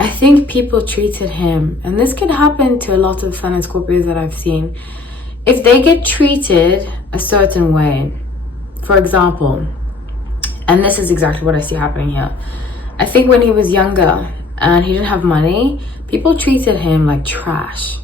I think people treated him, and this could happen to a lot of Sun and Scorpios that I've seen, if they get treated a certain way, for example, and this is exactly what I see happening here. I think when he was younger and he didn't have money, people treated him like trash.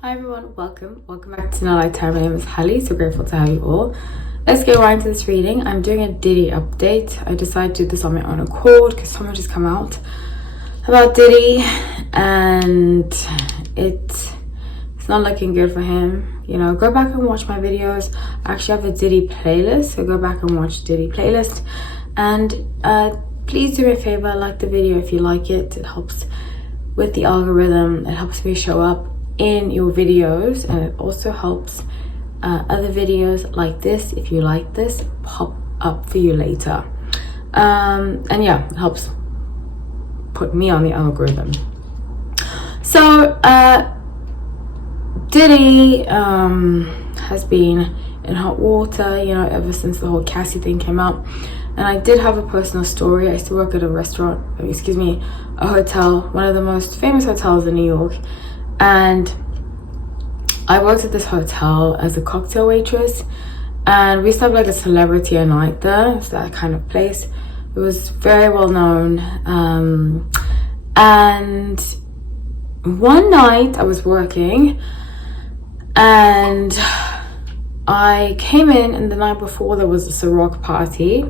Hi everyone, welcome back to No Light Time. My name is Hallie, so grateful to have you all. Let's get right into this reading. I'm doing a Diddy update. I decided to do this on my own accord because so much has come out about Diddy and it's not looking good for him. You know, go back and watch my videos. I actually have a Diddy playlist, so go back and watch Diddy playlist. And please do me a favor, like the video if you like it. It helps with the algorithm. It helps me show up in your videos, and it also helps other videos like this, if you like this, pop up for you later. And yeah, it helps put me on the algorithm. So Diddy has been in hot water, you know, ever since the whole Cassie thing came out. And I did have a personal story. I used to work at a restaurant, a hotel, one of the most famous hotels in New York. And I worked at this hotel as a cocktail waitress, and we used to have like a celebrity a night there. It's that kind of place. It was very well known. And one night I was working and I came in, and the night before there was a Ciroc party,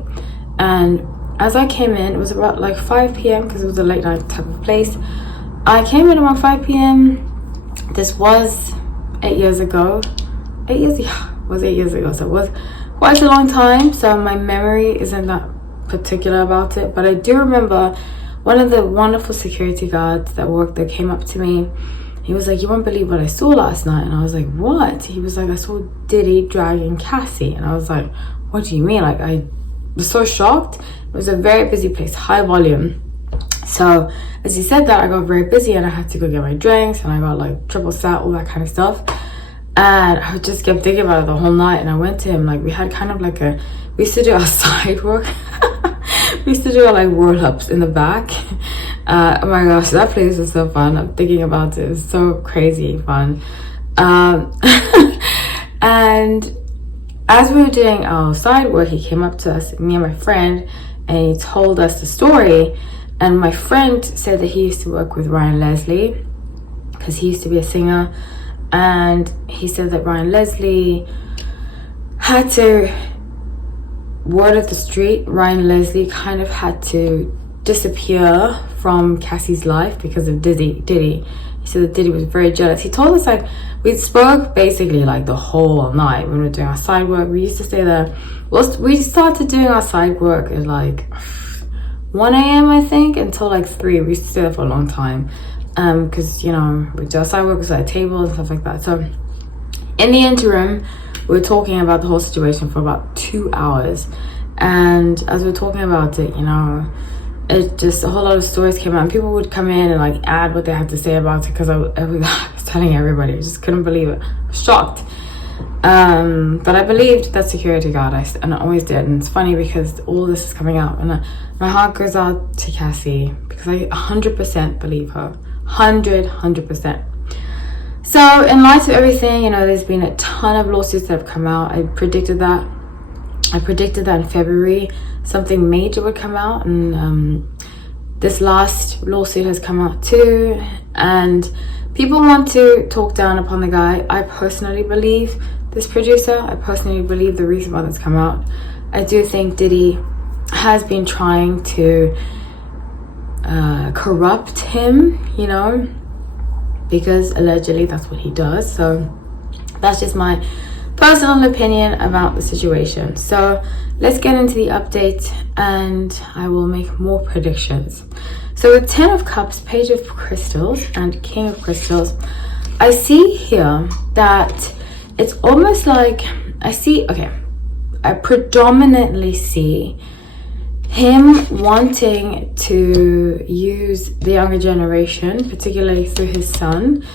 and as I came in, it was about like 5 p.m. because it was a late night type of place. I came in around 5 p.m. This was 8 years ago. 8 years? Yeah, it was 8 years ago. So it was quite a long time. So my memory isn't that particular about it. But I do remember one of the wonderful security guards that worked there came up to me. He was like, "You won't believe what I saw last night." And I was like, "What?" He was like, "I saw Diddy dragging Cassie." And I was like, "What do you mean?" Like, I was so shocked. It was a very busy place, high volume. So as he said that, I got very busy and I had to go get my drinks, and I got like triple sat, all that kind of stuff. And I just kept thinking about it the whole night. And I went to him, like, we had kind of like we used to do our side work. We used to do our like roll-ups in the back. Oh my gosh, that place was so fun. I'm thinking about it. It's so crazy fun. And as we were doing our side work, he came up to us, me and my friend, and he told us the story. And my friend said that he used to work with Ryan Leslie because he used to be a singer. And he said that Ryan Leslie had to, word of the street, Ryan Leslie kind of had to disappear from Cassie's life because of Diddy. He said that Diddy was very jealous. He told us, like, we spoke basically like the whole night when we were doing our side work. We used to stay there. We started doing our side work at like 1 a.m. I think until like 3. We used to stay there for a long time because, you know, we do our side work at a table and stuff like that. So in the interim, we were talking about the whole situation for about 2 hours. And as we were talking about it, you know, it just, a whole lot of stories came out, and people would come in and like add what they had to say about it because I was telling everybody. I just couldn't believe it. I was shocked. But I believed that security guard, and I always did. And it's funny because all this is coming out, and my heart goes out to Cassie because I 100% believe her. 100%. So in light of everything, you know, there's been a ton of lawsuits that have come out. I predicted that in February something major would come out, and this last lawsuit has come out too. And people want to talk down upon the guy. I personally believe this producer. I personally believe the reason why that's come out. I do think Diddy has been trying to corrupt him, you know, because allegedly that's what he does. So that's just my personal opinion about the situation. So let's get into the update and I will make more predictions. So with 10 of Cups, Page of Crystals, and King of Crystals, I see here that it's almost like I predominantly see him wanting to use the younger generation, particularly through his son,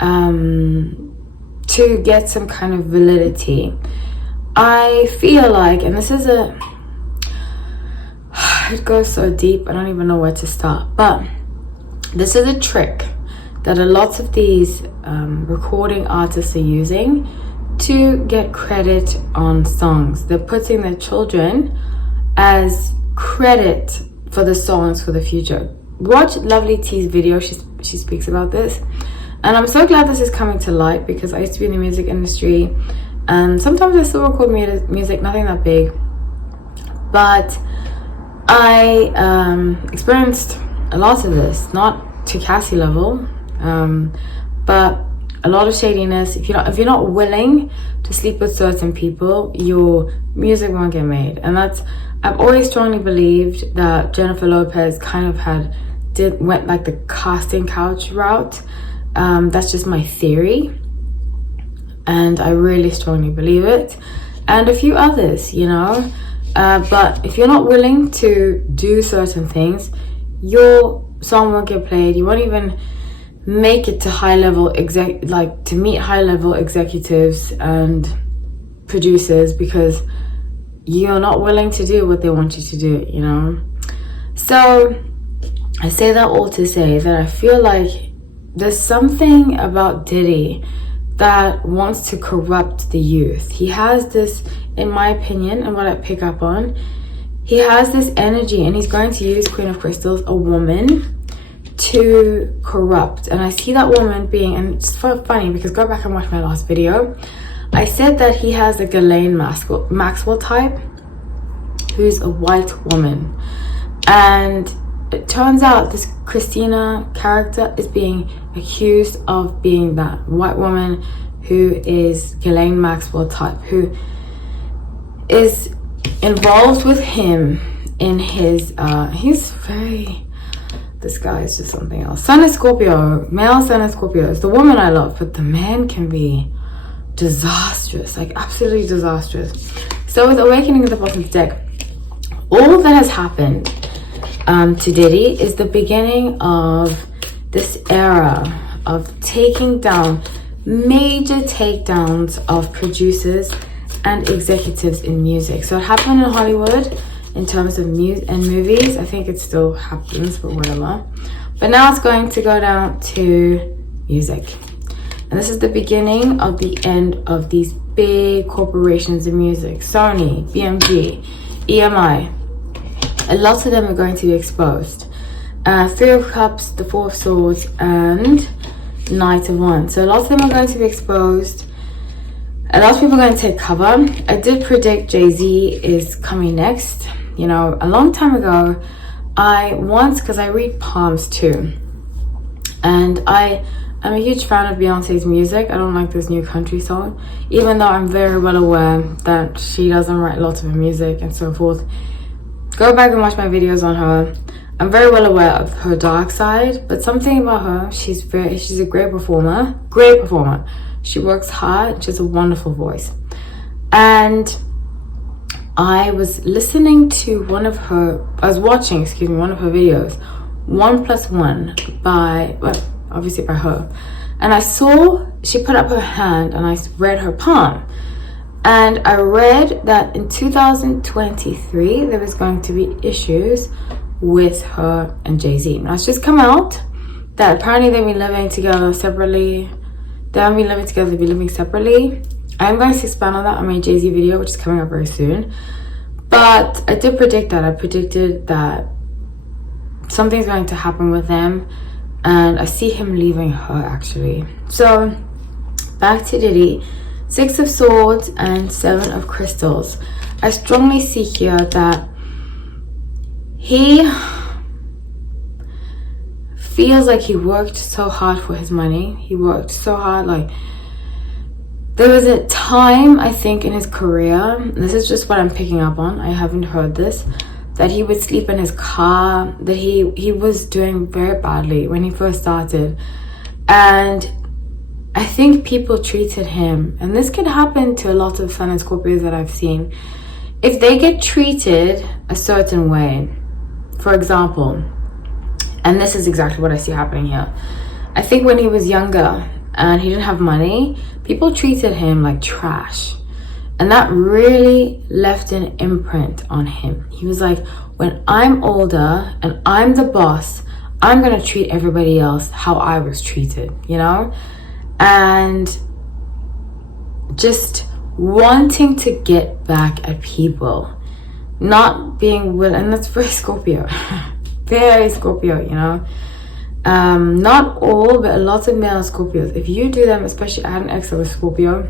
to get some kind of validity. I feel like, and this is it goes so deep, I don't even know where to start, but this is a trick that a lot of these recording artists are using to get credit on songs. They're putting their children as credit for the songs for the future. Watch Lovely T's video, she speaks about this, and I'm so glad this is coming to light, because I used to be in the music industry and sometimes I still record music, nothing that big, but I experienced a lot of this, not to Cassie level, but a lot of shadiness. If you're not willing to sleep with certain people, your music won't get made. And I've always strongly believed that Jennifer Lopez kind of went like the casting couch route. That's just my theory, and I really strongly believe it, and a few others, but if you're not willing to do certain things, your song won't get played. You won't even make it to to meet high level executives and producers, because you're not willing to do what they want you to do. So I say that all to say that I feel like there's something about Diddy that wants to corrupt the youth. He has this, in my opinion, and what I pick up on, he has this energy, and he's going to use Queen of Crystals, a woman, to corrupt. And I see that woman being, and it's so funny because go back and watch my last video, I said that he has a Ghislaine Maxwell type, who's a white woman, and it turns out this Christina character is being accused of being that white woman who is Ghislaine Maxwell type, who is involved with him in his this guy is just something else. Sun is Scorpio, male Sun is Scorpio. It's the woman I love, but the man can be disastrous, like absolutely disastrous. So with Awakening of the Bottom's deck, all that has happened to Diddy is the beginning of this era of taking down, major takedowns of producers and executives in music. So it happened in Hollywood in terms of music and movies. I think it still happens, but whatever. But now it's going to go down to music. And this is the beginning of the end of these big corporations in music. Sony, BMG, EMI. A lot of them are going to be exposed. Three of Cups, the Four of Swords, and Knight of Wands. So a lot of them are going to be exposed. A lot of people are going to take cover. I did predict Jay-Z is coming next. A long time ago, because I read palms too. And I'm a huge fan of Beyonce's music. I don't like this new country song, even though I'm very well aware that she doesn't write lots of her music and so forth. Go back and watch my videos on her. I'm very well aware of her dark side, but something about her, she's a great performer. She works hard. She has a wonderful voice. And I was watching one of her videos, 1+1 obviously by her. And I saw she put up her hand, and I read her palm. And I read that in 2023, there was going to be issues with her and Jay-Z. Now, it's just come out that apparently they've been living together separately. They haven't been living together, they've been living separately. I'm going to expand on that on my Jay-Z video, which is coming up very soon. But I did predict that. I predicted that something's going to happen with them. And I see him leaving her, actually. So, back to Diddy. 6 of Swords and 7 of Crystals. I strongly see here that he feels like he worked so hard for his money. He worked so hard. Like, there was a time, I think, in his career, this is just what I'm picking up on, I haven't heard this, that he would sleep in his car, that he was doing very badly when he first started. And I think people treated him, and this can happen to a lot of Sun and Scorpios that I've seen, if they get treated a certain way. For example, and this is exactly what I see happening here. I think when he was younger, and he didn't have money, people treated him like trash. And that really left an imprint on him. He was like, when I'm older and I'm the boss, I'm gonna treat everybody else how I was treated, you know? And just wanting to get back at people, not being willing, and that's very Scorpio. Very Scorpio, you know? Not all, but lots of male Scorpios. If you do them, especially I had an ex that was Scorpio,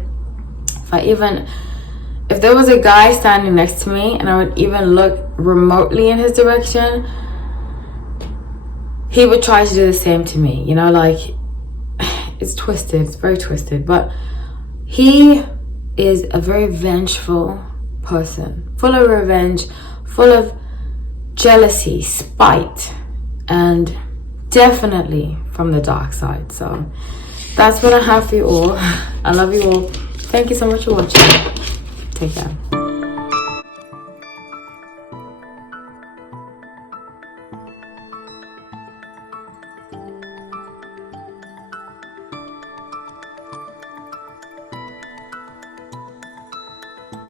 if there was a guy standing next to me and I would even look remotely in his direction, he would try to do the same to me, you know, like, it's twisted, it's very twisted, but he is a very vengeful person, full of revenge, full of jealousy, spite, and definitely from the dark side. So that's what I have for you all. I love you all. Thank you so much for watching. Take care.